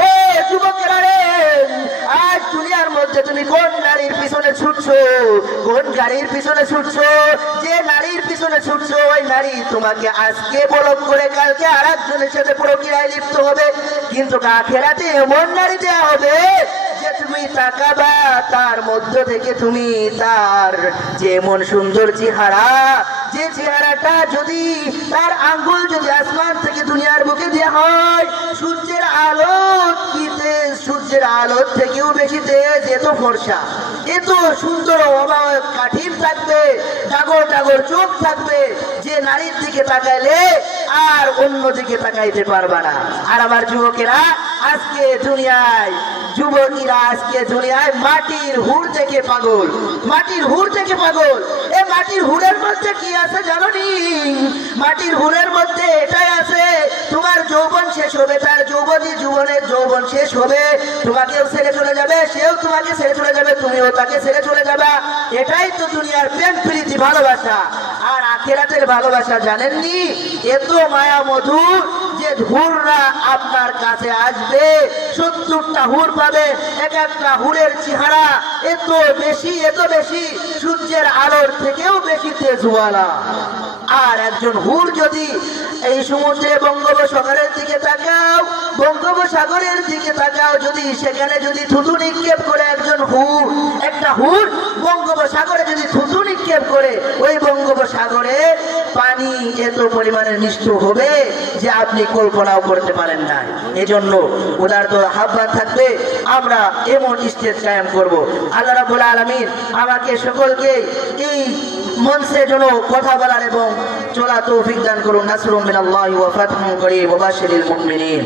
ও যুবকেরা রে, আজ দুনিয়ার মধ্যে তুমি কোন নারীর পিছনে ছুটছো, কোন গাড়ির পিছনে ছুটছো? যে নারীর পিছনে ছুটছো ওই নারী তোমাকে আজকে বলক করে কালকে আর একজনের সাথে প্রক্রিয়ায় লিপ্ত হবে, কিন্তু আখিরাতে এমন নারী দেওয়া হবে যে তুমি তাকাবা তার মধ্য থেকে তুমি তার যেমন সুন্দর চেহারা, যে চেহারাটা যদি তার আঙ্গুল যদি আসমান থেকে দুনিয়ার বুকে দেওয়া হয়, সূর্যের আলো কি তেজ, সূর্যের আলোর থেকেও বেশি তেজ, এত ফর্সা, এত সুন্দর কাঠিন থাকবে, টাগর টাগর চোখ থাকবে, যে নারীর দিকে তাকাইলে আর অন্য দিকে তাকাইতে পারবা না। আর আমার যুবকেরা আজকে দুনিয়ায়, যুবতীরা আজকে দুনিয়ায় মাটির হুড় থেকে পাগল, মাটির হুড় থেকে পাগল। এই মাটির হুড়ের মধ্যে কি আছে জানো নি? মাটির হুড়ের মধ্যে এটাই আছে, তোমার যৌবন শেষ হবে, তার জীবনের যৌবন শেষ হবে, তোমাকেও ছেড়ে চলে যাবে, সেও তোমাকে ছেড়ে চলে যাবে, তুমিও তাকে ছেড়ে চলে যাবা। এটাই তো দুনিয়ার প্রেম প্রীতি ভালোবাসা। আর আখিরাতের ভালোবাসা জানেননি? এত মায়া মধুর যে হুররা আপনার কাছে আসবে, 70টা হুর পাবে, এক একটা হুরের চেহারা এত বেশি, এত বেশি, সূর্যের আলোর থেকেও বেশি তেজওয়ালা। আর একজন হুর যদি এই সমুদ্রে বঙ্গোপসাগরের দিকে তাকাও, বঙ্গোপসাগরের দিকে তাকাও, যদি সেখানে যদি থুতু নিক্ষেপ করে একজন হুর, একটা হুর বঙ্গোপসাগরে যদি থুতু নিক্ষেপ করে, ওই বঙ্গোপসাগরে পানি এত পরিমাণে মিষ্ট হবে যে আপনি কল্পনাও করতে পারেন না। এজন্য উদারত আহ্বান থাকবে, আমরা এমন স্টেজ কায়েম করব। আল্লাহ রাব্বুল আলামিন আমাকে সকলকে এই মঞ্চে যেন কথা বলার এবং চলা তৌফিক দান করুন। নাসরুম মিনাল্লাহি ওয়া ফাতহুন করিম ওয়া বাশশিরিল মুমিনিন।